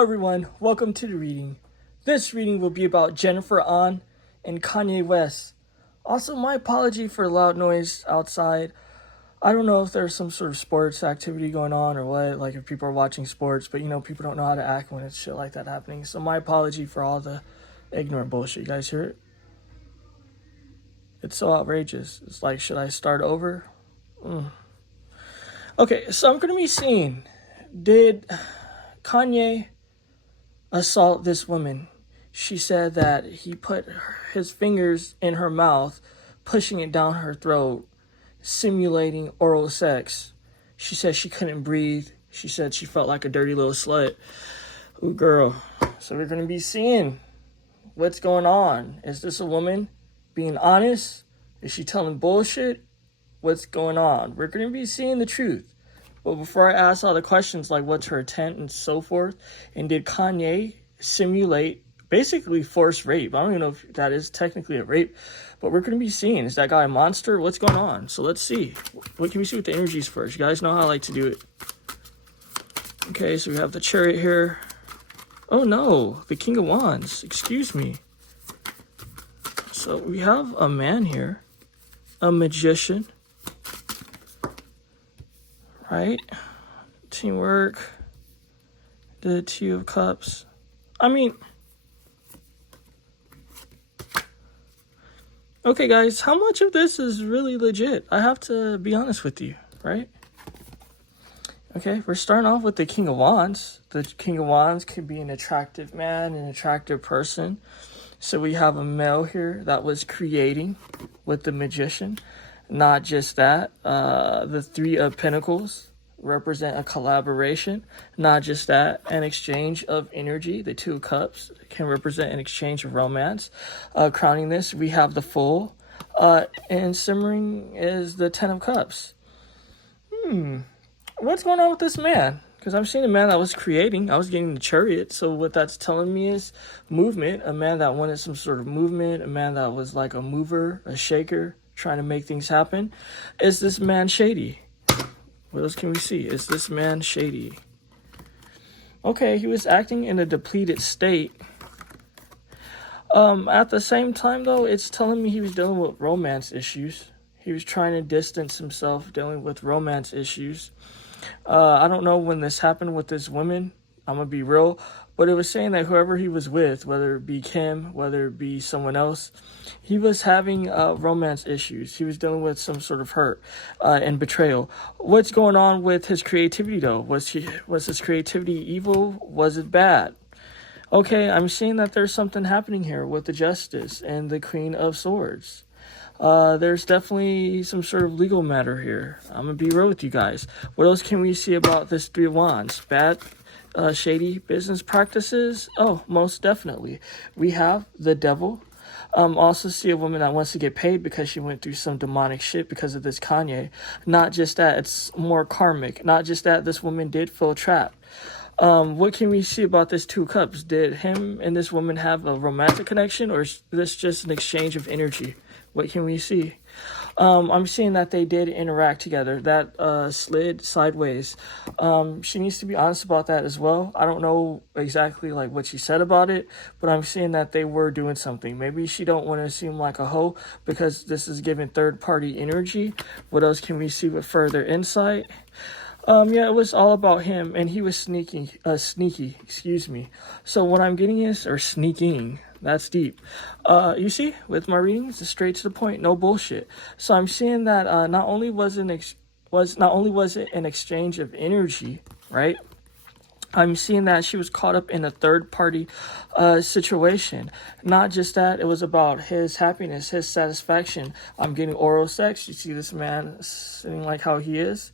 Hello everyone, welcome to the reading. This reading will be about Jennifer An and Kanye West. Also, my apology for loud noise outside. I don't know if there's some sort of sports activity going on or what, like if people are watching sports, but people don't know how to act when it's shit like that happening. So my apology for all the ignorant bullshit. You guys hear it? It's so outrageous. It's like, should I start over? Okay, so I'm going to be seeing, did Kanye assault this woman? She said that he put his fingers in her mouth, pushing it down her throat, simulating oral sex. She said she couldn't breathe. She said she felt like a dirty little slut. Ooh, girl. So we're going to be seeing what's going on. Is this a woman being honest? Is she telling bullshit? What's going on? We're going to be seeing the truth. But before I ask all the questions like what's her intent and so forth, and did Kanye simulate basically forced rape? I don't even know if that is technically a rape, but we're going to be seeing, is that guy a monster? What's going on? So let's see. What can we see with the energies first? You guys know how I like to do it. Okay, so we have the Chariot here. Oh no, the King of Wands. Excuse me. So we have a man here, a magician. Right? Teamwork. The Two of Cups. I mean, okay, guys, how much of this is really legit? I have to be honest with you, right? Okay, we're starting off with the King of Wands. The King of Wands could be an attractive man, an attractive person. So we have a male here that was creating with the magician. Not just that, the Three of Pentacles represent a collaboration. Not just that, an exchange of energy. The Two of Cups can represent an exchange of romance. Crowning this, we have the Fool, and simmering is the Ten of Cups. What's going on with this man? Because I'm seeing a man that was creating. I was getting the Chariot. So what that's telling me is movement. A man that wanted some sort of movement. A man that was like a mover, a shaker, trying to make things happen. Is this man shady? What else can we see? Is this man shady? Okay, he was acting in a depleted state. At the same time, though, it's telling me he was dealing with romance issues. He was trying to distance himself, dealing with romance issues. I don't know when this happened with this woman. I'm going to be real. But it was saying that whoever he was with, whether it be Kim, whether it be someone else, he was having romance issues. He was dealing with some sort of hurt and betrayal. What's going on with his creativity, though? Was his creativity evil? Was it bad? Okay, I'm seeing that there's something happening here with the Justice and the Queen of Swords. There's definitely some sort of legal matter here. I'm going to be real with you guys. What else can we see about this Three of Wands? Bad, shady business practices? Oh, most definitely. We have the Devil. Also see a woman that wants to get paid because she went through some demonic shit because of this Kanye. Not just that, it's more karmic. Not just that, this woman did feel trapped. What can we see about this Two of Cups? Did him and this woman have a romantic connection, or is this just an exchange of energy? What can we see? I'm seeing that they did interact together. That slid sideways. She needs to be honest about that as well. I don't know exactly like what she said about it, but I'm seeing that they were doing something. Maybe she don't want to seem like a hoe because this is giving third-party energy. What else can we see with further insight? Yeah, it was all about him, and he was sneaky, excuse me. So what I'm getting is, or sneaking, that's deep. You see, with my readings, it's straight to the point, no bullshit. So I'm seeing that not only was it an exchange of energy, right? I'm seeing that she was caught up in a third-party situation. Not just that, it was about his happiness, his satisfaction. I'm getting oral sex. You see this man sitting like how he is?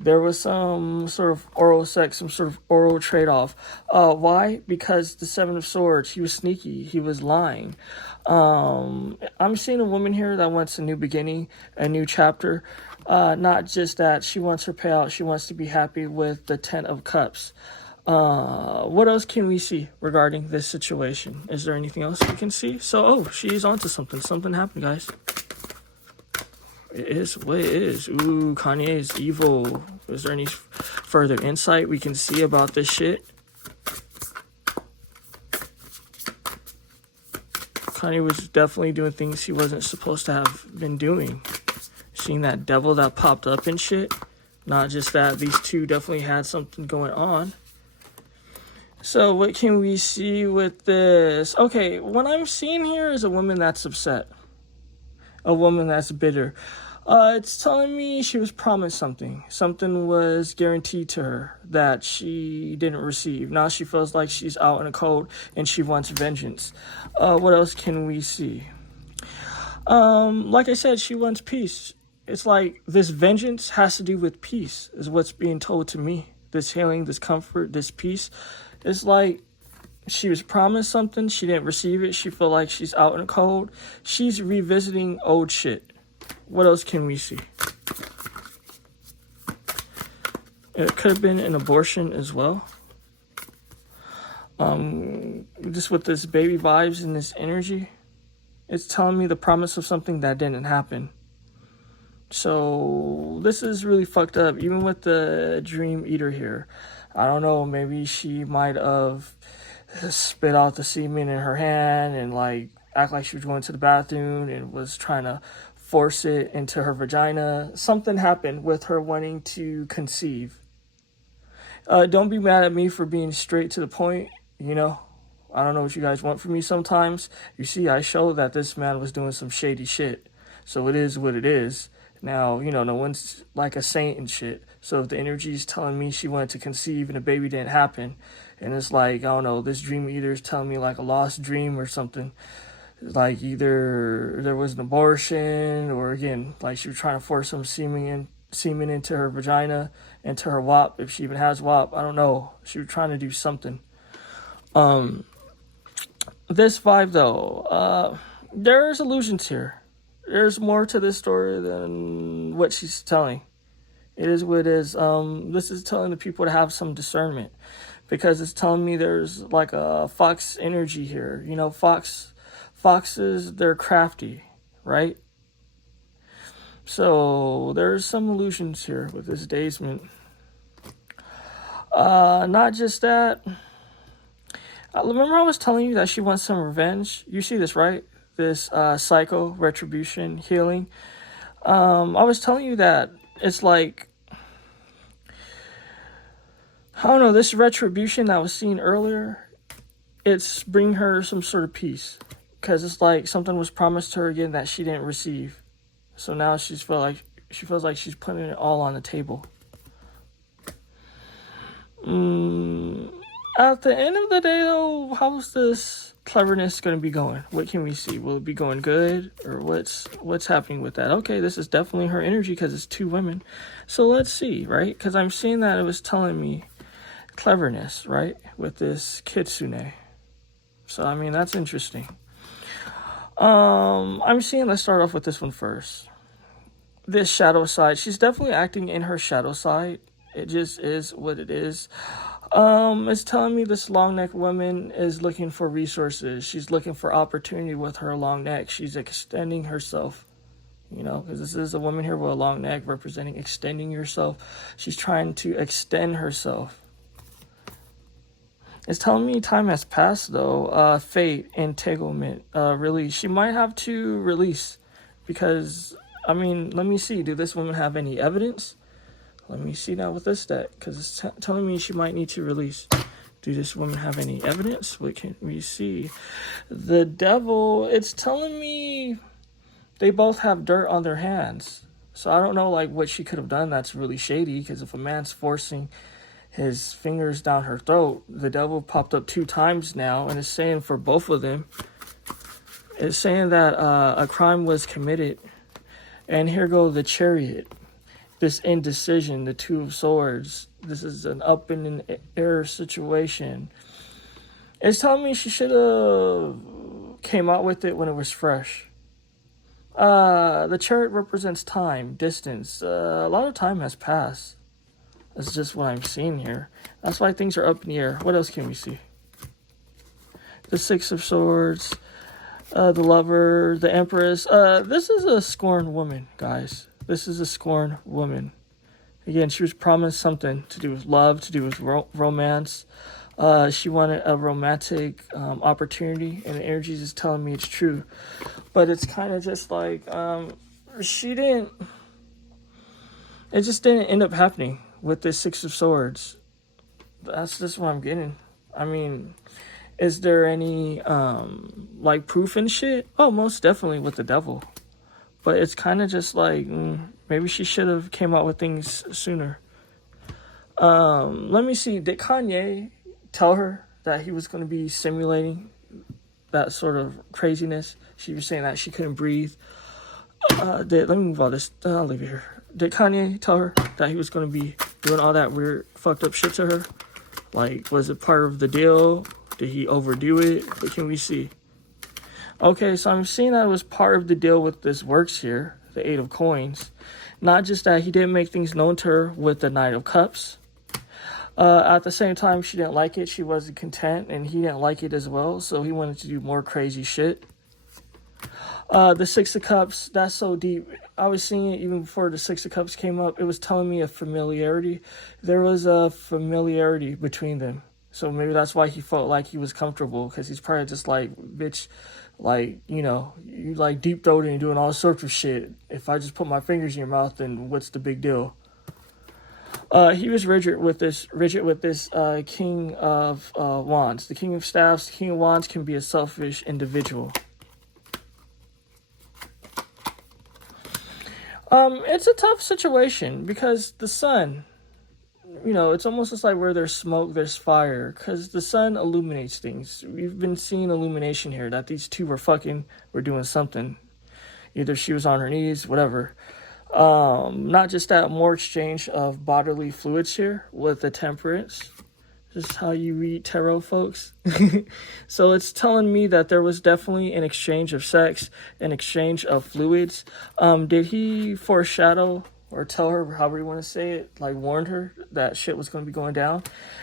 There was some sort of oral sex, some sort of oral trade-off. Why? Because the Seven of Swords, he was sneaky. He was lying. I'm seeing a woman here that wants a new beginning, a new chapter. Not just that, she wants her payout. She wants to be happy with the Ten of Cups. What else can we see regarding this situation? Is there anything else we can see? So, she's onto something. Something happened, guys. It is what it is. Ooh, Kanye is evil. Is there any further insight we can see about this shit? Kanye was definitely doing things he wasn't supposed to have been doing. Seeing that devil that popped up and shit. Not just that, these two definitely had something going on. So what can we see with this? Okay, what I'm seeing here is a woman that's upset. A woman that's bitter. It's telling me she was promised something. Something was guaranteed to her that she didn't receive. Now she feels like she's out in the cold and she wants vengeance. What else can we see? Like I said, she wants peace. It's like this vengeance has to do with peace, is what's being told to me. This healing, this comfort, this peace. It's like she was promised something, she didn't receive it, she feel like she's out in the cold. She's revisiting old shit. What else can we see? It could have been an abortion as well. Just with this baby vibes and this energy, it's telling me the promise of something that didn't happen. So this is really fucked up. Even with the dream eater here, I don't know, maybe she might have spit out the semen in her hand and like act like she was going to the bathroom and was trying to force it into her vagina. Something happened with her wanting to conceive. Don't be mad at me for being straight to the point. You know, I don't know what you guys want from me sometimes. You see, I show that this man was doing some shady shit. So it is what it is. Now, you know, no one's like a saint and shit. So if the energy is telling me she wanted to conceive and a baby didn't happen, and it's like, I don't know, this dream either is telling me like a lost dream or something. Like either there was an abortion or again, like she was trying to force some semen into her vagina, into her WAP, if she even has WAP. I don't know. She was trying to do something. This vibe though, there's illusions here. There's more to this story than what she's telling. It is what it is. This is telling the people to have some discernment, because it's telling me there's like a fox energy here. You know, foxes, they're crafty, right? So there's some illusions here with this daysman. Not just that. Remember I was telling you that she wants some revenge? You see this, right? This psycho retribution healing. I was telling you that it's like, I don't know, this retribution that I was seeing earlier, it's bringing her some sort of peace, because it's like something was promised to her again that she didn't receive. So now she feels like she's putting it all on the table. At the end of the day though, how's this cleverness going to be going? What can we see? Will it be going good, or what's happening with that? Okay, this is definitely her energy because it's two women. So let's see, right? Because I'm seeing that it was telling me cleverness, right? With this kitsune. So I mean, that's interesting. I'm seeing, let's start off with this one first. This shadow side, she's definitely acting in her shadow side. It just is what it is. It's telling me this long neck woman is looking for resources. She's looking for opportunity with her long neck. She's extending herself, you know, because this is a woman here with a long neck representing extending yourself. She's trying to extend herself. It's telling me time has passed though. Fate, entanglement, release. She might have to release, because, I mean, let me see. Do this woman have any evidence? Let me see now with this deck, because it's telling me she might need to release. Do this woman have any evidence? What can we see? The devil, it's telling me they both have dirt on their hands. So I don't know like what she could have done that's really shady, because if a man's forcing his fingers down her throat, the devil popped up 2 times now, and it's saying for both of them, it's saying that a crime was committed. And here goes the Chariot. This indecision, the 2 of Swords. This is an up in an air situation. It's telling me she should have came out with it when it was fresh. The Chariot represents time, distance. A lot of time has passed. That's just what I'm seeing here. That's why things are up in the air. What else can we see? The 6 of Swords, the Lover, the Empress. This is a scorned woman, guys. This is a scorned woman. Again, she was promised something to do with love, to do with romance. She wanted a romantic opportunity, and the energies is telling me it's true. But it's kind of just like she didn't. It just didn't end up happening with this Six of Swords. That's just what I'm getting. I mean, is there any like proof and shit? Oh, most definitely with the devil. But it's kind of just like maybe she should have came out with things sooner. Let me see. Did Kanye tell her that he was going to be simulating that sort of craziness? She was saying that she couldn't breathe. Let me move all this. I'll leave it here. Did Kanye tell her that he was going to be doing all that weird, fucked up shit to her? Like, was it part of the deal? Did he overdo it? What can we see? Okay, so I'm seeing that it was part of the deal with this works here, the Eight of Coins. Not just that he didn't make things known to her with the Knight of Cups. At the same time, she didn't like it. She wasn't content, and he didn't like it as well, so he wanted to do more crazy shit. The Six of Cups, that's so deep. I was seeing it even before the Six of Cups came up. It was telling me a familiarity. There was a familiarity between them. So maybe that's why he felt like he was comfortable, because he's probably just like, bitch, like, you know, you like deep throating and doing all sorts of shit. If I just put my fingers in your mouth, then what's the big deal? He was rigid with this King of Wands. The King of Staffs, the King of Wands can be a selfish individual. It's a tough situation because the sun, you know, it's almost just like where there's smoke, there's fire, because the sun illuminates things. We've been seeing illumination here that these two were doing something. Either she was on her knees, whatever. Not just that, more exchange of bodily fluids here with the Temperance. This is how you read tarot, folks. So it's telling me that there was definitely an exchange of sex, an exchange of fluids. Did he foreshadow or tell her, however you want to say it, like warned her that shit was going to be going down?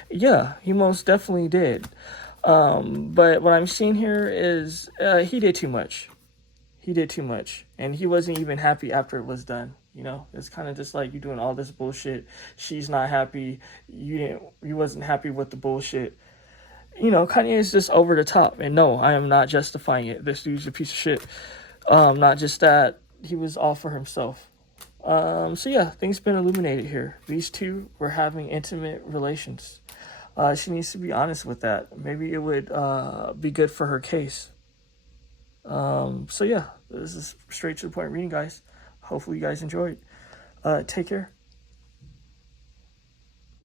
Yeah, he most definitely did. But what I'm seeing here is he did too much. He did too much, and he wasn't even happy after it was done. You know, it's kind of just like you doing all this bullshit. She's not happy. You wasn't happy with the bullshit. You know, Kanye is just over the top. And no, I am not justifying it. This dude's a piece of shit. Not just that, he was all for himself. So yeah, things been illuminated here. These two were having intimate relations. She needs to be honest with that. Maybe it would be good for her case. So yeah, this is straight to the point reading, guys. Hopefully you guys enjoyed. Take care.